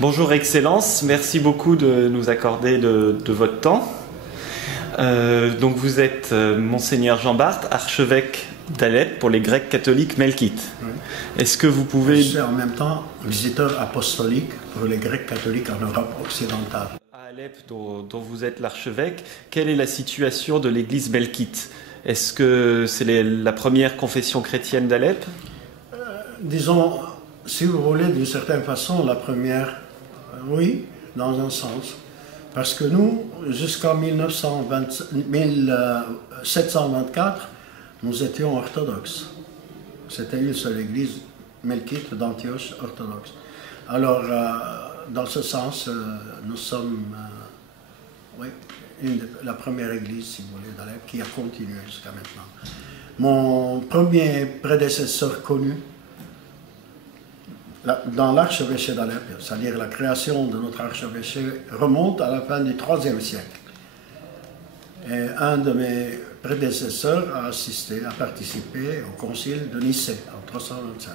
Bonjour Excellence, merci beaucoup de nous accorder de votre temps. Donc vous êtes Monseigneur Jean Barthes, archevêque d'Alep pour les Grecs catholiques melkites. Oui. Est-ce que vous pouvez... Je suis en même temps visiteur apostolique pour les Grecs catholiques en Europe occidentale. À Alep, dont vous êtes l'archevêque, quelle est la situation de l'église melkite? Est-ce que c'est la première confession chrétienne d'Alep? Disons, si vous voulez, d'une certaine façon, la première, oui, dans un sens. Parce que nous, jusqu'en 1724, nous étions orthodoxes. C'était une seule église melkite d'Antioche orthodoxe. Alors, dans ce sens, nous sommes oui, la première église, si vous voulez, d'Alep, qui a continué jusqu'à maintenant. Mon premier prédécesseur connu dans l'archevêché d'Alep, c'est-à-dire la création de notre archevêché, remonte à la fin du IIIe siècle. Et un de mes prédécesseurs a assisté, a participé au concile de Nicée en 325,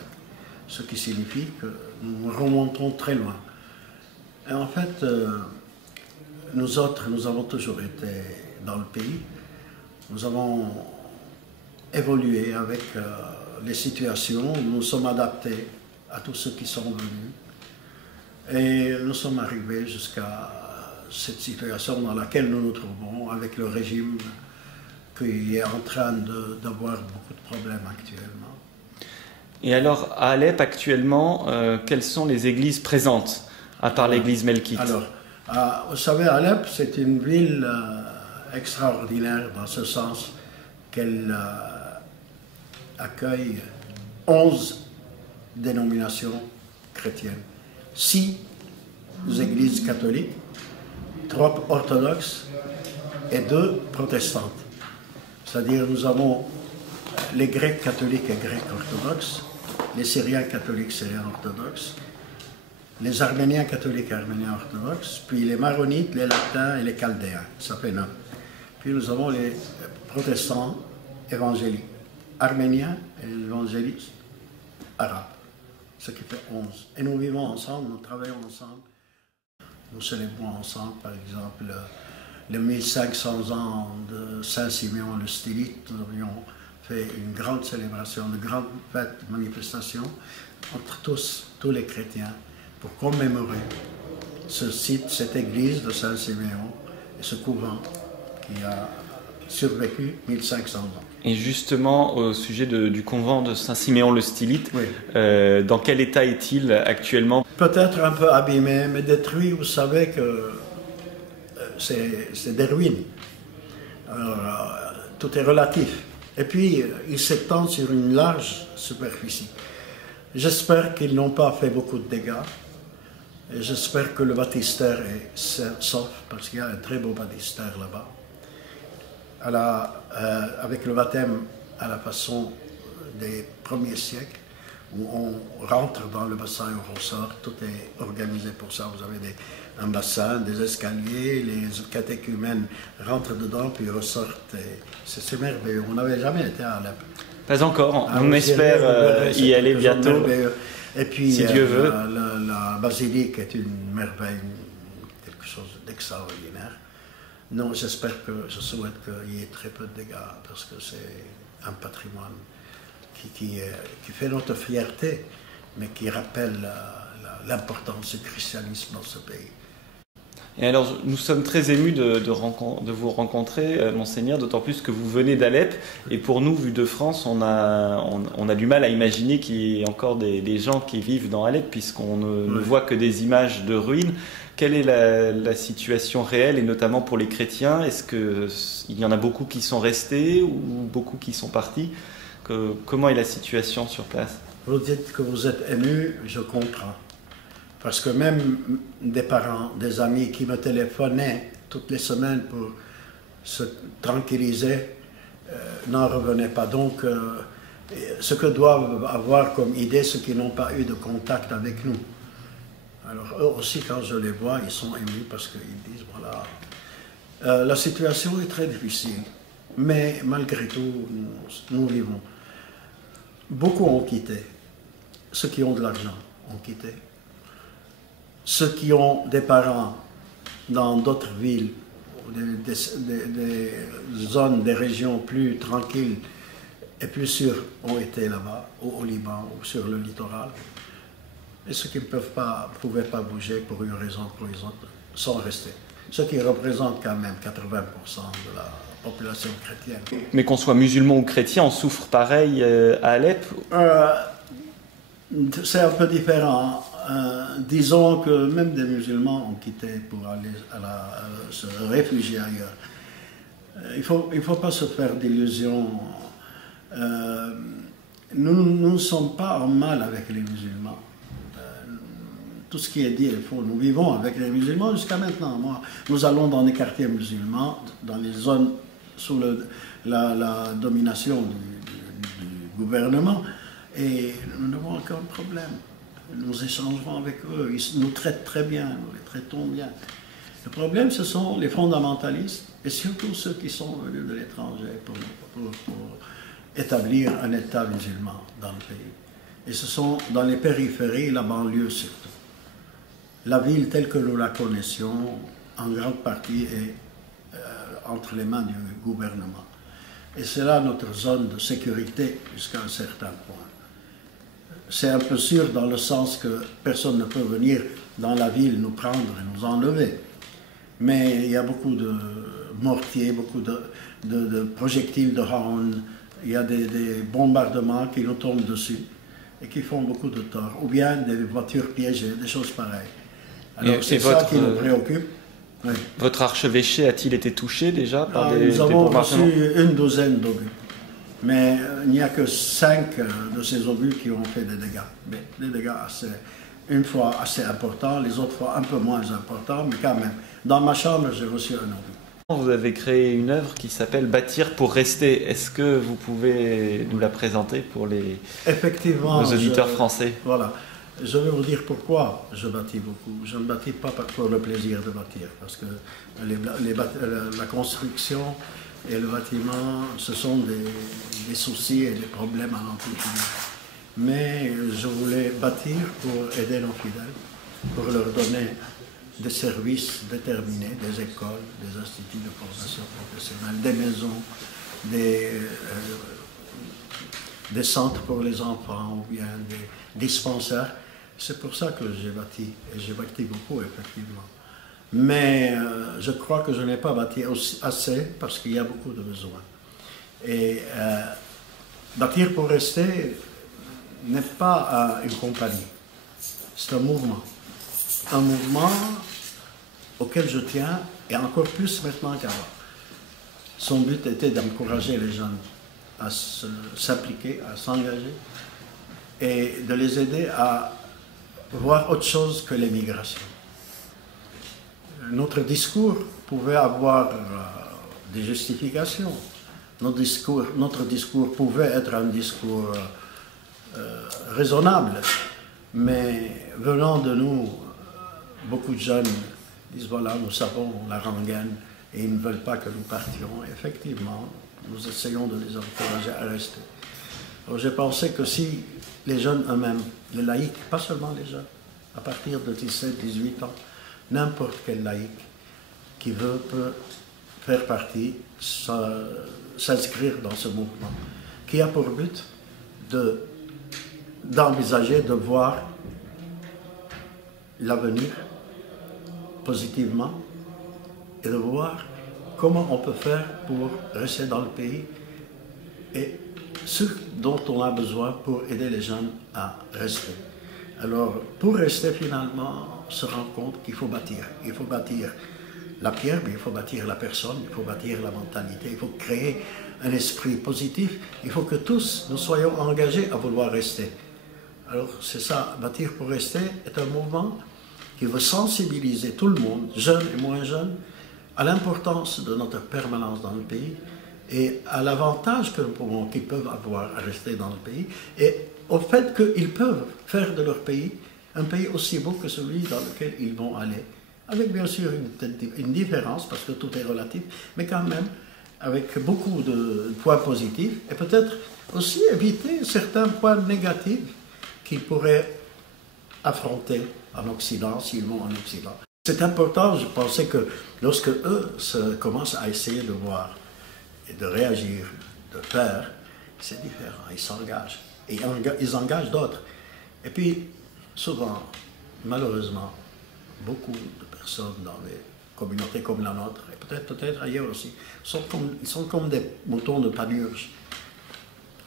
ce qui signifie que nous remontons très loin. Et en fait, nous autres, nous avons toujours été dans le pays, nous avons évolué avec les situations, nous nous sommes adaptés à tous ceux qui sont venus. Et nous sommes arrivés jusqu'à cette situation dans laquelle nous nous trouvons, avec le régime qui est en train d'avoir beaucoup de problèmes actuellement. Et alors, à Alep, actuellement, quelles sont les églises présentes, à part l'église melkite? Alors, vous savez, Alep, c'est une ville extraordinaire dans ce sens qu'elle accueille 11 dénominations chrétiennes, 6 églises catholiques, 3 orthodoxes et 2 protestantes. C'est-à-dire nous avons les Grecs catholiques et Grecs orthodoxes, les Syriens catholiques, Syriens orthodoxes, les Arméniens catholiques et Arméniens orthodoxes, puis les Maronites, les Latins et les Chaldéens, ça fait 9. Puis nous avons les protestants évangéliques, arméniens et évangéliques arabes, ce qui fait 11. Et nous vivons ensemble, nous travaillons ensemble, nous célébrons ensemble, par exemple, les 1500 ans de Saint-Siméon le Stylite. Nous avions fait une grande célébration, de grandes fêtes, manifestations entre tous les chrétiens pour commémorer ce site, cette église de Saint-Siméon et ce couvent qui a survécu 1500 ans. Et justement, au sujet du convent de Saint-Siméon le Stylite, oui. Dans quel état est-il actuellement? Peut-être un peu abîmé, mais détruit, vous savez que c'est des ruines. Alors, tout est relatif. Et puis, il s'étend sur une large superficie. J'espère qu'ils n'ont pas fait beaucoup de dégâts. Et j'espère que le baptistère est sauf, parce qu'il y a un très beau baptistère là-bas. Avec le baptême à la façon des premiers siècles, où on rentre dans le bassin et on ressort, tout est organisé pour ça. Vous avez un bassin, des escaliers, les catéchumènes rentrent dedans puis ressortent. C'est merveilleux. On n'avait jamais été à Alep. Pas encore, on espère y aller bientôt, et puis, si Dieu veut. La basilique est une merveille, quelque chose d'extraordinaire. Non, je souhaite qu'il y ait très peu de dégâts, parce que c'est un patrimoine qui fait notre fierté, mais qui rappelle l'importance du christianisme dans ce pays. Et alors, nous sommes très émus de vous rencontrer, Monseigneur, d'autant plus que vous venez d'Alep. Et pour nous, vu de France, on a du mal à imaginer qu'il y ait encore des gens qui vivent dans Alep, puisqu'on ne voit que des images de ruines. Quelle est la situation réelle, et notamment pour les chrétiens? Est-ce qu'il y en a beaucoup qui sont restés ou beaucoup qui sont partis? Comment est la situation sur place? Vous dites que vous êtes ému, je comprends. Parce que même des parents, des amis qui me téléphonaient toutes les semaines pour se tranquilliser, n'en revenaient pas. Donc, ce que doivent avoir comme idée ceux qui n'ont pas eu de contact avec nous. Alors, eux aussi, quand je les vois, ils sont émus parce qu'ils disent, voilà, la situation est très difficile, mais malgré tout, nous vivons. Beaucoup ont quitté. Ceux qui ont de l'argent ont quitté. ceux qui ont des parents dans d'autres villes, des zones, des régions plus tranquilles et plus sûres ont été là-bas, au Liban ou sur le littoral. Et ceux qui ne pouvaient pas bouger pour une raison ou pour une autre sont restés. Ce qui représente quand même 80% de la population chrétienne. Mais qu'on soit musulman ou chrétien, on souffre pareil à Alep? C'est un peu différent. Disons que même des musulmans ont quitté pour aller se réfugier ailleurs. Il ne faut pas se faire d'illusions. Nous ne sommes pas en mal avec les musulmans. Tout ce qui est dit est faux. Nous vivons avec les musulmans jusqu'à maintenant. Nous allons dans les quartiers musulmans, dans les zones sous la domination du gouvernement, et nous n'avons aucun problème. Nous échangerons avec eux, ils nous traitent très bien, nous les traitons bien. Le problème, ce sont les fondamentalistes, et surtout ceux qui sont venus de l'étranger pour établir un État musulman dans le pays. Et ce sont dans les périphéries, la banlieue surtout. La ville telle que nous la connaissions, en grande partie, est entre les mains du gouvernement. Et c'est là notre zone de sécurité jusqu'à un certain point. C'est un peu sûr dans le sens que personne ne peut venir dans la ville nous prendre et nous enlever. Mais il y a beaucoup de mortiers, beaucoup de projectiles de round, il y a des bombardements qui nous tombent dessus et qui font beaucoup de tort. Ou bien des voitures piégées, des choses pareilles. Alors c'est ça qui nous préoccupe. Oui. Votre archevêché a-t-il été touché déjà par nous avons reçu une douzaine d'obus. Mais il n'y a que 5 de ces obus qui ont fait des dégâts. Mais des dégâts une fois assez importants, les autres fois un peu moins importants, mais quand même. Dans ma chambre, j'ai reçu un obus. Vous avez créé une œuvre qui s'appelle Bâtir pour rester. Est-ce que vous pouvez nous la présenter pour nos auditeurs français? Voilà. Je vais vous dire pourquoi je bâtis beaucoup. Je ne bâtis pas pour le plaisir de bâtir, parce que la construction et le bâtiment, ce sont des soucis et des problèmes à l'Antiquité. Mais je voulais bâtir pour aider nos fidèles, pour leur donner des services déterminés, des écoles, des instituts de formation professionnelle, des maisons, des centres pour les enfants ou bien des dispensaires. C'est pour ça que j'ai bâti, et j'ai bâti beaucoup effectivement. Mais je crois que je n'ai pas bâti assez parce qu'il y a beaucoup de besoins. Et bâtir pour rester n'est pas une compagnie, c'est un mouvement. Un mouvement auquel je tiens, et encore plus maintenant qu'avant. Son but était d'encourager les jeunes à s'impliquer, à s'engager, et de les aider à voir autre chose que l'émigration. Notre discours pouvait avoir des justifications. Notre discours pouvait être un discours raisonnable, mais venant de nous, beaucoup de jeunes disent voilà, nous savons la rengaine et ils ne veulent pas que nous partions. Et effectivement, nous essayons de les encourager à rester. Alors j'ai pensé que si les jeunes eux-mêmes, les laïcs, pas seulement les jeunes, à partir de 17-18 ans, n'importe quel laïc qui veut peut faire partie, s'inscrire dans ce mouvement, qui a pour but d'envisager, de voir l'avenir positivement et de voir comment on peut faire pour rester dans le pays et ce dont on a besoin pour aider les jeunes à rester. Alors, pour rester finalement, on se rend compte qu'il faut bâtir. Il faut bâtir la pierre, mais il faut bâtir la personne, il faut bâtir la mentalité, il faut créer un esprit positif. Il faut que tous nous soyons engagés à vouloir rester. Alors, c'est ça, bâtir pour rester est un mouvement qui veut sensibiliser tout le monde, jeunes et moins jeunes, à l'importance de notre permanence dans le pays et à l'avantage qu'ils peuvent avoir à rester dans le pays et au fait qu'ils peuvent faire de leur pays un pays aussi beau que celui dans lequel ils vont aller. Avec bien sûr une différence, parce que tout est relatif, mais quand même avec beaucoup de points positifs et peut-être aussi éviter certains points négatifs qu'ils pourraient affronter en Occident, s'ils vont en Occident. C'est important, je pensais que lorsque eux commencent à essayer de voir et de réagir, de faire, c'est différent, ils s'engagent. Et ils engagent d'autres. Et puis, souvent, malheureusement, beaucoup de personnes dans des communautés comme la nôtre, et peut-être ailleurs aussi, ils sont comme des moutons de panurge.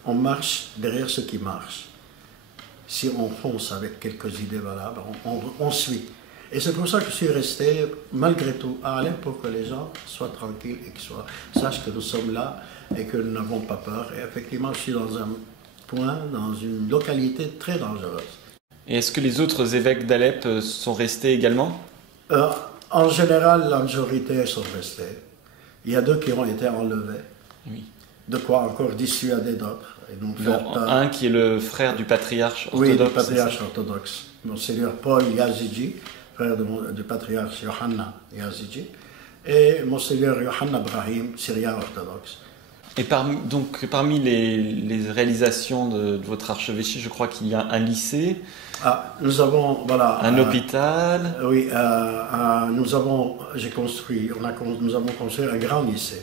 On marche derrière ce qui marche. Si on fonce avec quelques idées valables, on suit. Et c'est pour ça que je suis resté, malgré tout, à Alep pour que les gens soient tranquilles et qu'ils sachent que nous sommes là et que nous n'avons pas peur. Et effectivement, je suis dans un point, dans une localité très dangereuse. Et est-ce que les autres évêques d'Alep sont restés également? En général, la majorité sont restés. Il y a 2 qui ont été enlevés. Oui. De quoi encore dissuader d'autres. Un qui est le frère du patriarche orthodoxe. Oui, du patriarche orthodoxe. Monseigneur Paul Yazidji, frère du patriarche Yohanna Yazidji, et Monseigneur Yohanna Brahim, syrien orthodoxe. Et parmi les réalisations de votre archevêché, je crois qu'il y a un lycée. Nous avons un hôpital. Oui, nous avons construit un grand lycée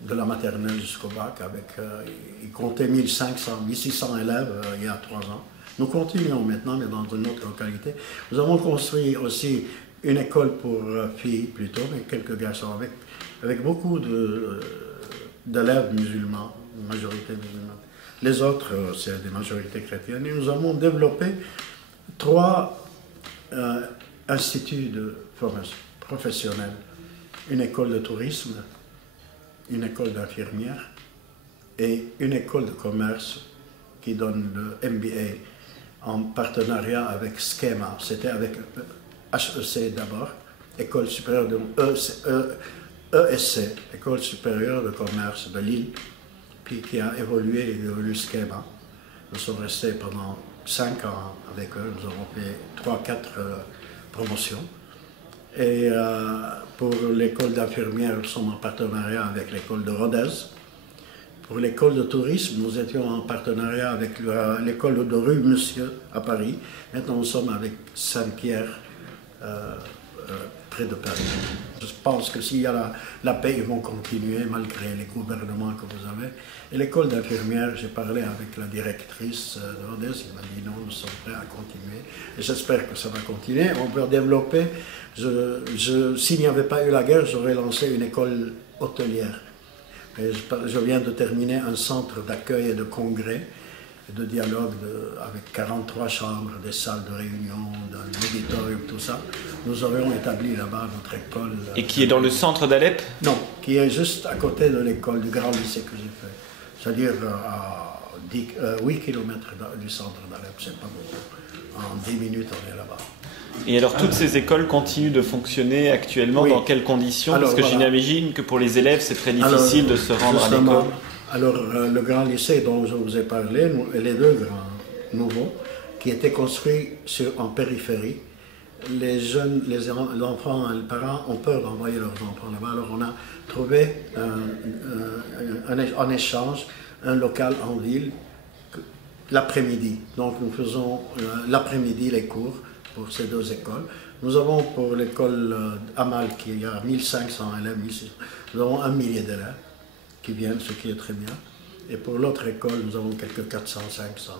de la maternelle jusqu'au bac il comptait 1600 élèves il y a 3 ans. Nous continuons maintenant, mais dans une autre localité. Nous avons construit aussi une école pour filles plutôt, mais quelques garçons avec beaucoup d'élèves musulmans, majorité musulmane. Les autres, c'est des majorités chrétiennes. Et nous avons développé 3 instituts de formation professionnelle. Une école de tourisme, une école d'infirmières et une école de commerce qui donne le MBA en partenariat avec Schema. C'était avec HEC d'abord, École supérieure de ESC, École supérieure de commerce de Lille, puis qui a évolué et devenu Schema. Nous sommes restés pendant 5 ans avec eux, nous avons fait 3-4 promotions. Et pour l'école d'infirmières, nous sommes en partenariat avec l'école de Rodez. Pour l'école de tourisme, nous étions en partenariat avec l'école de rue Monsieur à Paris. Maintenant, nous sommes avec Saint-Pierre, près de Paris. Je pense que s'il y a la paix, ils vont continuer malgré les gouvernements que vous avez. Et l'école d'infirmières, j'ai parlé avec la directrice de Rodez, il m'a dit non, nous sommes prêts à continuer. Et j'espère que ça va continuer. On peut développer. S'il n'y avait pas eu la guerre, j'aurais lancé une école hôtelière. Et je viens de terminer un centre d'accueil et de congrès, et de dialogue avec 43 chambres, des salles de réunion, un auditorium, tout ça. Nous aurions établi là-bas notre école. Et qui est dans le centre d'Alep? Non, qui est juste à côté de l'école, du grand lycée que j'ai fait. C'est-à-dire à 8 km du centre d'Alep, c'est pas beaucoup. En 10 minutes, on est là-bas. Et alors, toutes ces écoles continuent de fonctionner actuellement, oui. Dans quelles conditions? Parce que j'imagine que pour les élèves, c'est très difficile de se rendre à l'école. Alors, le grand lycée dont je vous ai parlé, les 2 grands nouveaux, qui étaient construits en périphérie, les jeunes, les enfants, les parents ont peur d'envoyer leurs enfants là-bas. Alors, on a trouvé en échange un local en ville l'après-midi. Donc, nous faisons l'après-midi les cours pour ces 2 écoles. Nous avons pour l'école Amal, qui a 1500 élèves, nous avons 1 millier d'élèves qui viennent, ce qui est très bien. Et pour l'autre école, nous avons quelques 400, 500.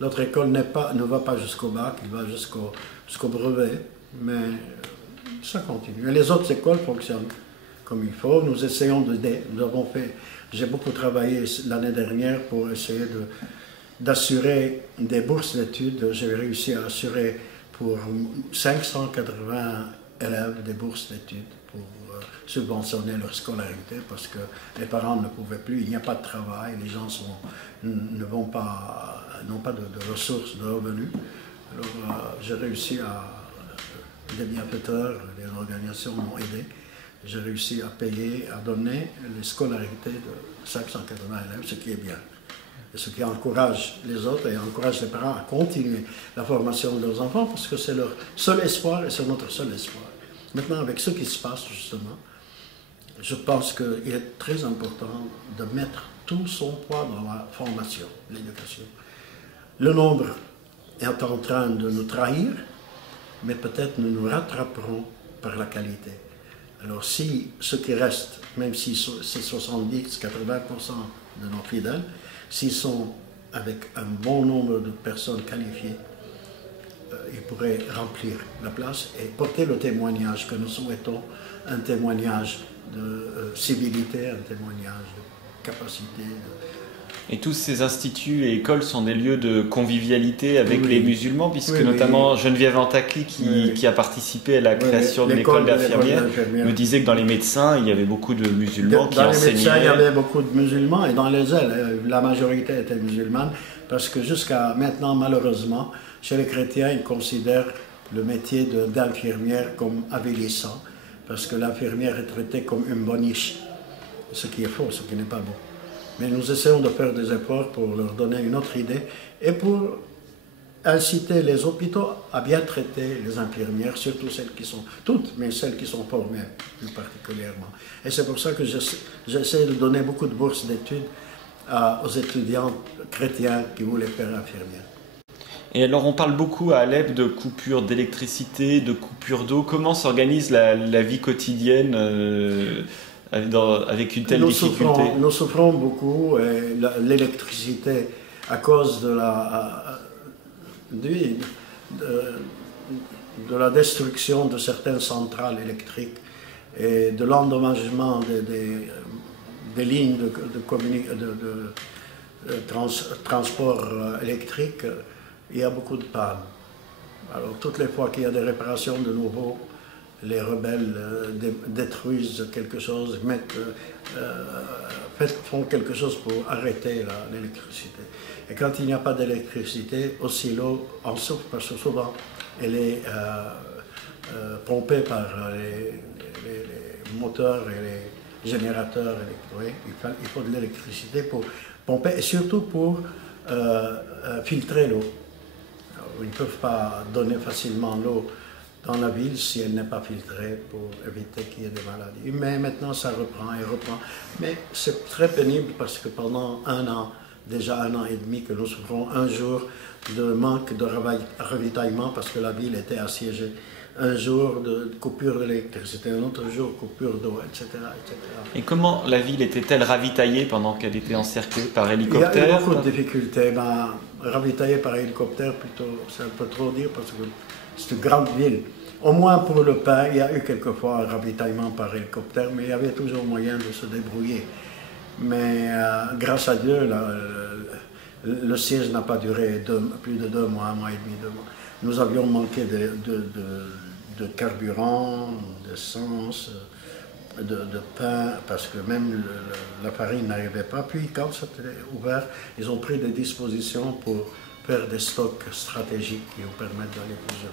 L'autre école ne va pas jusqu'au bac, il va jusqu'au brevet, mais ça continue. Et les autres écoles fonctionnent comme il faut. Nous essayons j'ai beaucoup travaillé l'année dernière pour essayer d'assurer des bourses d'études. J'ai réussi à assurer pour 580 élèves des bourses d'études pour subventionner leur scolarité parce que les parents ne pouvaient plus, il n'y a pas de travail, les gens n'ont pas de ressources, de revenus. Alors j'ai réussi des bienfaiteurs, des organisations m'ont aidé, j'ai réussi à payer, à donner les scolarités de 580 élèves, ce qui est bien. Et ce qui encourage les autres et encourage les parents à continuer la formation de leurs enfants parce que c'est leur seul espoir et c'est notre seul espoir. Maintenant, avec ce qui se passe justement, je pense qu'il est très important de mettre tout son poids dans la formation, l'éducation. Le nombre est en train de nous trahir mais peut-être nous nous rattraperons par la qualité. Alors si ce qui reste, même si c'est 70-80% de nos fidèles, s'ils sont avec un bon nombre de personnes qualifiées, ils pourraient remplir la place et porter le témoignage que nous souhaitons, un témoignage de civilité, un témoignage de capacité. Et tous ces instituts et écoles sont des lieux de convivialité avec Oui. les musulmans, puisque Oui, notamment Geneviève Antacli, qui a participé à la création de l'école d'infirmières, me disait que dans les médecins, il y avait beaucoup de musulmans qui enseignaient. Dans les médecins, il y avait beaucoup de musulmans, et dans les ailes, la majorité était musulmane, parce que jusqu'à maintenant, malheureusement, chez les chrétiens, ils considèrent le métier d'infirmière comme avilissant, parce que l'infirmière est traitée comme une boniche, ce qui est faux, ce qui n'est pas bon. Mais nous essayons de faire des efforts pour leur donner une autre idée et pour inciter les hôpitaux à bien traiter les infirmières, surtout celles qui sont, toutes, mais celles qui sont formées plus particulièrement. Et c'est pour ça que j'essaie de donner beaucoup de bourses d'études aux étudiants chrétiens qui voulaient faire infirmière. Et alors on parle beaucoup à Alep de coupures d'électricité, de coupures d'eau. Comment s'organise la vie quotidienne avec une telle difficulté? Nous souffrons beaucoup. L'électricité, à cause de la destruction de certaines centrales électriques et de l'endommagement des lignes de transport électrique, il y a beaucoup de pannes. Alors toutes les fois qu'il y a des réparations de nouveau, les rebelles détruisent quelque chose, font quelque chose pour arrêter l'électricité. Et quand il n'y a pas d'électricité, aussi l'eau en souffre parce que souvent elle est pompée par les moteurs et les générateurs électriques. Il faut de l'électricité pour pomper et surtout pour filtrer l'eau. Ils ne peuvent pas donner facilement l'eau dans la ville si elle n'est pas filtrée pour éviter qu'il y ait des maladies. Mais maintenant ça reprend et reprend. Mais c'est très pénible parce que pendant déjà un an et demi que nous souffrons un jour de manque de ravitaillement parce que la ville était assiégée. Un jour de coupure d'électricité, un autre jour coupure d'eau, etc., etc. Et comment la ville était-elle ravitaillée pendant qu'elle était encerclée par hélicoptère? Il y a eu beaucoup de difficultés. Ravitaillée par hélicoptère, plutôt, c'est un peu trop dire parce que c'est une grande ville. Au moins pour le pain, il y a eu quelquefois un ravitaillement par hélicoptère, mais il y avait toujours moyen de se débrouiller. Mais grâce à Dieu, le siège n'a pas duré plus de 2 mois, 1 mois et demi, 2 mois. Nous avions manqué de carburant, d'essence, de pain, parce que même la farine n'arrivait pas. Puis quand c'était ouvert, ils ont pris des dispositions pour faire des stocks stratégiques qui nous permettent d'aller plus vite.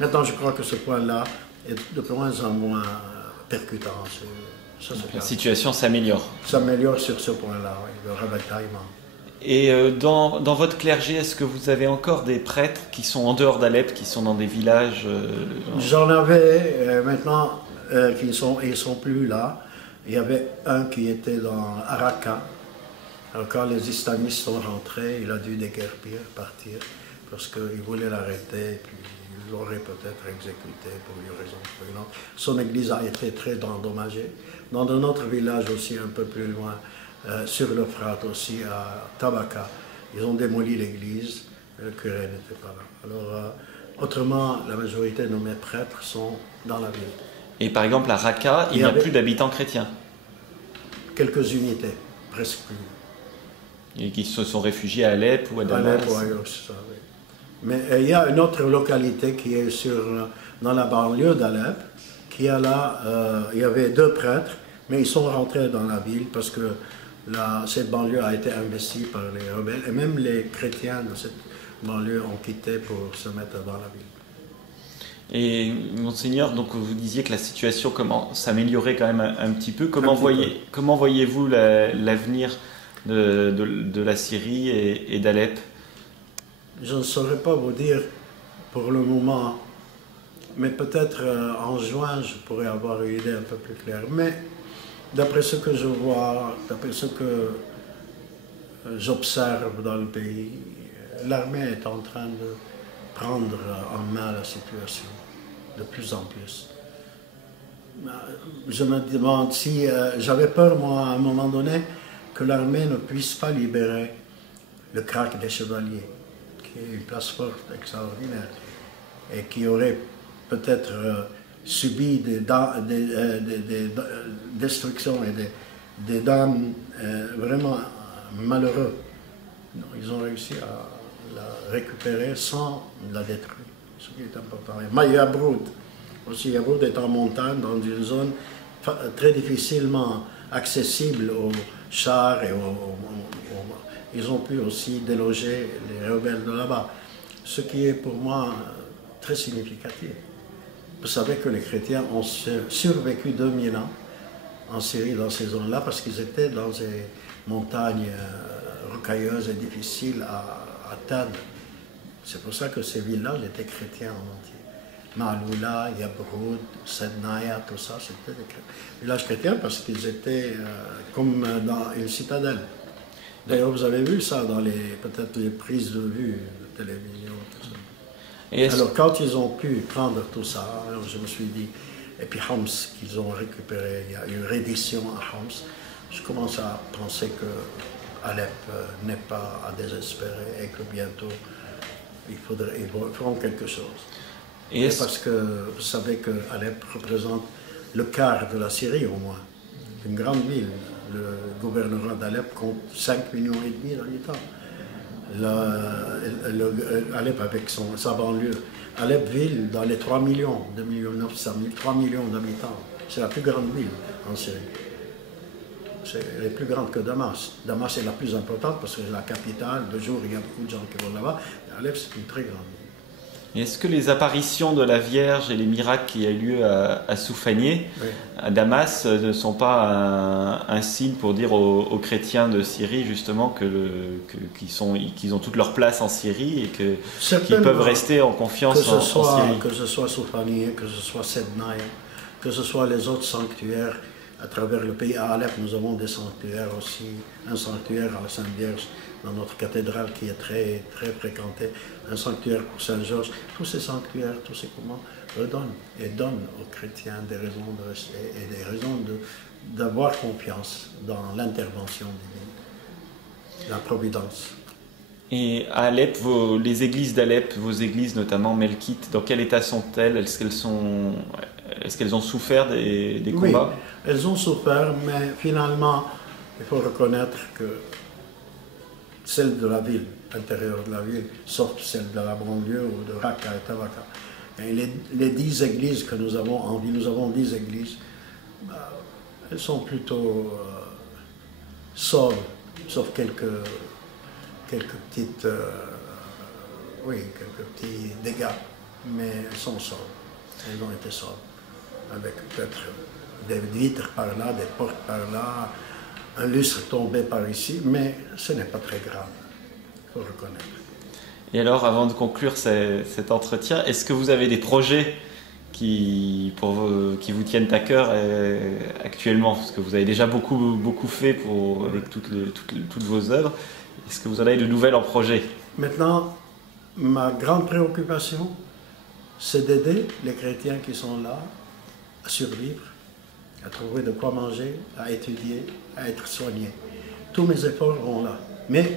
Maintenant, je crois que ce point-là est de moins en moins percutant. La situation s'améliore. S'améliore sur ce point-là, oui, le ravitaillement. Et dans votre clergé, est-ce que vous avez encore des prêtres qui sont en dehors d'Alep, qui sont dans des villages J'en avais, maintenant, ils ne sont plus là. Il y avait un qui était dans Araka. Alors quand les islamistes sont rentrés, il a dû déguerpir, partir, parce qu'ils voulaient l'arrêter, puis ils l'auraient peut-être exécuté pour une raison ou une autre. Son église a été très endommagée. Dans un autre village aussi, un peu plus loin, sur l'Euphrate aussi, à Tabaka, ils ont démoli l'église, mais le curé n'était pas là. Alors, autrement, la majorité de nos prêtres sont dans la ville. Et par exemple, à Raqqa, il n'y a plus d'habitants chrétiens? Quelques unités, presque plus. Et qui se sont réfugiés à Alep ou à Damas? Alep ou ailleurs, c'est ça, oui. Mais il y a une autre localité qui est dans la banlieue d'Alep, qui a là, il y avait 2 prêtres, mais ils sont rentrés dans la ville parce que cette banlieue a été investie par les rebelles, et même les chrétiens de cette banlieue ont quitté pour se mettre dans la ville. Et Monseigneur, donc vous disiez que la situation commence à s'améliorer quand même un petit peu. Comment voyez-vous l'avenir de la Syrie et d'Alep? Je ne saurais pas vous dire pour le moment, mais peut-être en juin, je pourrais avoir une idée un peu plus claire. Mais d'après ce que je vois, d'après ce que j'observe dans le pays, l'armée est en train de prendre en main la situation. de plus en plus. Je me demande si j'avais peur, moi, à un moment donné, que l'armée ne puisse pas libérer le Krach des Chevaliers, qui est une place forte extraordinaire, et qui aurait peut-être subi des destructions et des dames vraiment malheureux. Non, ils ont réussi à la récupérer sans la détruire, ce qui est important. Et Yabroud aussi, Yabroud est en montagne, dans une zone très difficilement accessible aux chars et ils ont pu aussi déloger les rebelles de là-bas, ce qui est pour moi très significatif. Vous savez que les chrétiens ont survécu 2000 ans en Syrie, dans ces zones-là, parce qu'ils étaient dans des montagnes rocailleuses et difficiles à atteindre. C'est pour ça que ces villages étaient chrétiens en entier. Maloula, Yabroud, Sednaya, tout ça, c'était des villages chrétiens parce qu'ils étaient comme dans une citadelle. D'ailleurs, vous avez vu ça dans peut-être les prises de vue de télévision, tout ça. Et alors, quand ils ont pu prendre tout ça, je me suis dit, et puis Homs qu'ils ont récupéré, il y a une reddition à Homs, je commence à penser que Alep n'est pas à désespérer et que bientôt ils feront quelque chose. Et parce que vous savez que Alep représente le quart de la Syrie au moins, une grande ville. Le gouvernorat d'Alep compte 5,5 millions d'habitants. Alep avec sa banlieue. Alep ville dans les 3 millions, 2 900 000, 3 millions d'habitants. C'est la plus grande ville en Syrie. Elle est plus grande que Damas. Damas est la plus importante parce que c'est la capitale. De jour, il y a beaucoup de gens qui vont là-bas. Alep, c'est une très grande ville. Est-ce que les apparitions de la Vierge et les miracles qui ont eu lieu à Soufanieh, oui, à Damas, ne sont pas un signe pour dire aux chrétiens de Syrie justement qu'ils ont toute leur place en Syrie et qu'ils peuvent rester en confiance en Syrie? Que ce soit Soufanieh, que ce soit Sednaya, que ce soit les autres sanctuaires à travers le pays. À Alep, nous avons des sanctuaires aussi, un sanctuaire à la Sainte-Vierge dans notre cathédrale qui est très, très fréquentée, un sanctuaire pour Saint-Georges. Tous ces sanctuaires, tous ces commandements donnent aux chrétiens des raisons de rester et des raisons d'avoir confiance dans l'intervention divine, la providence. Et à Alep, les églises d'Alep, vos églises notamment melkites, dans quel état sont-elles? Est-ce qu'elles ont souffert des combats? Oui, elles ont souffert, mais finalement, il faut reconnaître que celles de la ville, l'intérieur de la ville, sauf celles de la banlieue ou de Raqqa et Tabaka. Et les 10 églises que nous avons en ville, nous avons 10 églises, elles sont plutôt sauves, sauf quelques petites, quelques petits dégâts, mais elles sont sauves. Elles ont été sauves, avec peut-être des vitres par là, des portes par là, un lustre tombé par ici, mais ce n'est pas très grave, il faut reconnaître. Et alors, avant de conclure cet entretien, est-ce que vous avez des projets qui vous tiennent à cœur actuellement? Parce que vous avez déjà beaucoup fait avec toutes vos œuvres. Est-ce que vous en avez de nouvelles en projet? Maintenant, ma grande préoccupation, c'est d'aider les chrétiens qui sont là à survivre, à trouver de quoi manger, à étudier, à être soignés. Tous mes efforts vont là. Mais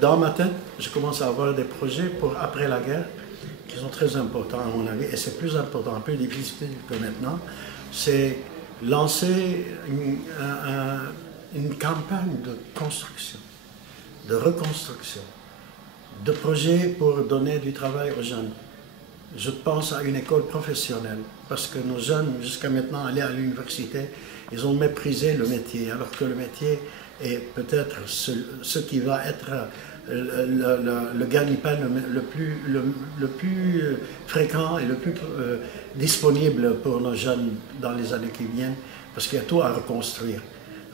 dans ma tête, je commence à avoir des projets pour après la guerre qui sont très importants à mon avis, et c'est plus important, un peu difficile que maintenant, c'est lancer une campagne de construction, de reconstruction, de projets pour donner du travail aux jeunes. Je pense à une école professionnelle, parce que nos jeunes, jusqu'à maintenant, allaient à l'université, ils ont méprisé le métier, alors que le métier est peut-être ce qui va être le gagne-pain le plus fréquent et le plus disponible pour nos jeunes dans les années qui viennent, parce qu'il y a tout à reconstruire.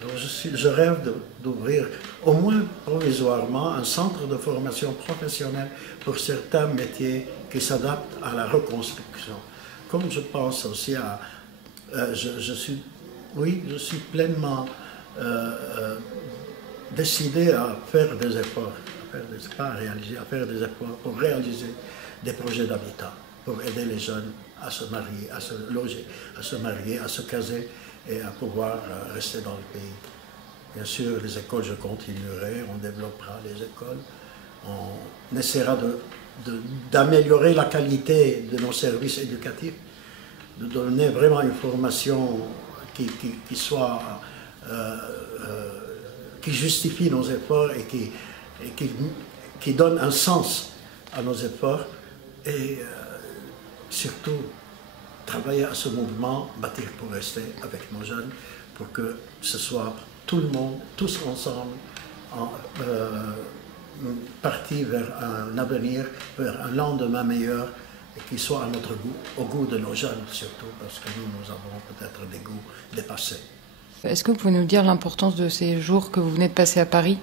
Alors je rêve d'ouvrir, au moins provisoirement, un centre de formation professionnelle pour certains métiers qui s'adaptent à la reconstruction. Comme je pense aussi à... je suis pleinement décidé à faire des efforts, à faire des efforts pour réaliser des projets d'habitat, pour aider les jeunes à se marier, à se loger, à se marier, à se caser et à pouvoir rester dans le pays. Bien sûr, les écoles, je continuerai, on développera les écoles, on essaiera d'améliorer la qualité de nos services éducatifs, de donner vraiment une formation qui soit, qui justifie nos efforts et qui donne un sens à nos efforts et surtout travailler à ce mouvement, bâtir pour rester avec nos jeunes, pour que ce soit tout le monde, tous ensemble, partis vers un avenir, vers un lendemain meilleur, et qui soit à notre goût, au goût de nos jeunes surtout, parce que nous avons peut-être des goûts dépassés. Est-ce que vous pouvez nous dire l'importance de ces jours que vous venez de passer à Paris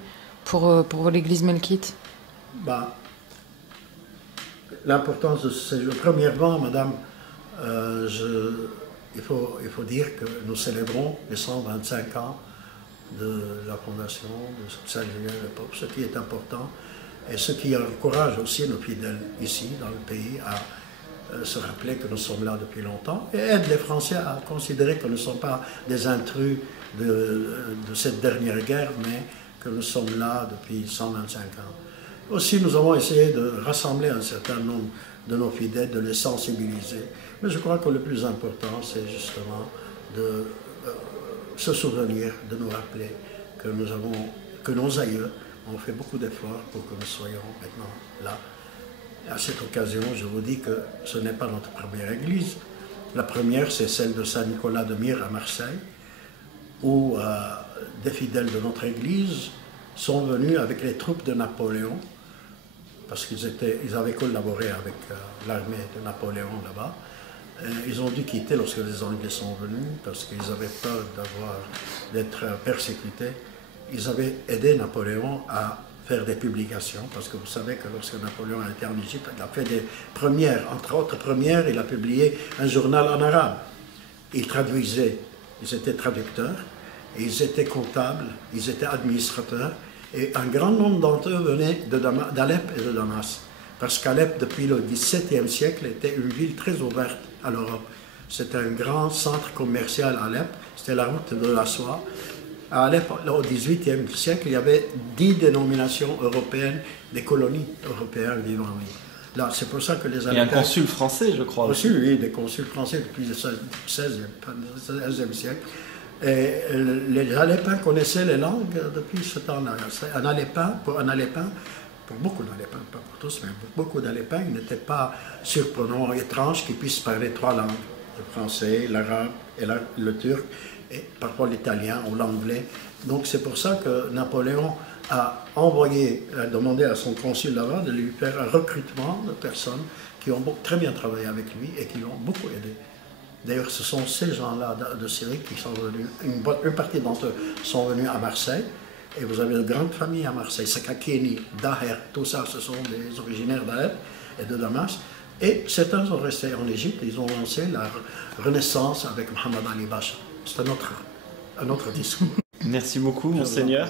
pour l'église Melkite? L'importance de ces jours, premièrement, madame, il faut dire que nous célébrons les 125 ans de la fondation de Saint-Julien-le-Pauvre, ce qui est important et ce qui encourage aussi nos fidèles ici dans le pays à se rappeler que nous sommes là depuis longtemps et aide les Français à considérer que nous ne sommes pas des intrus de cette dernière guerre, mais que nous sommes là depuis 125 ans. Aussi, nous avons essayé de rassembler un certain nombre de nos fidèles, de les sensibiliser. Mais je crois que le plus important, c'est justement de se souvenir, de nous rappeler que nos aïeux ont fait beaucoup d'efforts pour que nous soyons maintenant là. À cette occasion, je vous dis que ce n'est pas notre première église. La première, c'est celle de Saint-Nicolas de Myre à Marseille, où des fidèles de notre église sont venus avec les troupes de Napoléon, parce qu'ils avaient collaboré avec l'armée de Napoléon là-bas. Ils ont dû quitter lorsque les Anglais sont venus, parce qu'ils avaient peur d'être persécutés. Ils avaient aidé Napoléon à faire des publications, parce que vous savez que lorsque Napoléon a été en Égypte, il a fait des premières, entre autres premières, il a publié un journal en arabe. Il traduisait, ils étaient traducteurs, et ils étaient comptables, ils étaient administrateurs, et un grand nombre d'entre eux venaient d'Alep et de Damas. Parce qu'Alep, depuis le XVIIe siècle, était une ville très ouverte à l'Europe. C'était un grand centre commercial à Alep, c'était la route de la soie. À Alep, au XVIIIe siècle, il y avait 10 dénominations européennes, des colonies européennes vivant en ville. Là, c'est pour ça que les Alepins... Et un consul français, je crois. Aussi, oui, des consuls français depuis le XVIe siècle. Et les Alepins connaissaient les langues depuis ce temps-là. Un Alepin, pour beaucoup d'Alepins, pas pour tous, mais pour beaucoup d'Alepins, il n'était pas surprenant, étrange qu'ils puissent parler 3 langues, le français, l'arabe et le turc, et parfois l'italien ou l'anglais. Donc c'est pour ça que Napoléon a demandé à son consul là-bas de lui faire un recrutement de personnes qui ont très bien travaillé avec lui et qui l'ont beaucoup aidé. D'ailleurs, ce sont ces gens-là de Syrie qui sont venus, une partie d'entre eux sont venus à Marseille, et vous avez de grandes familles à Marseille, Sakakeni, Daher, tout ça, ce sont des originaires d'Alep et de Damas, et certains sont restés en Égypte, ils ont lancé la renaissance avec Mohamed Ali Bacha. C'est un autre discours. Merci beaucoup, Monseigneur.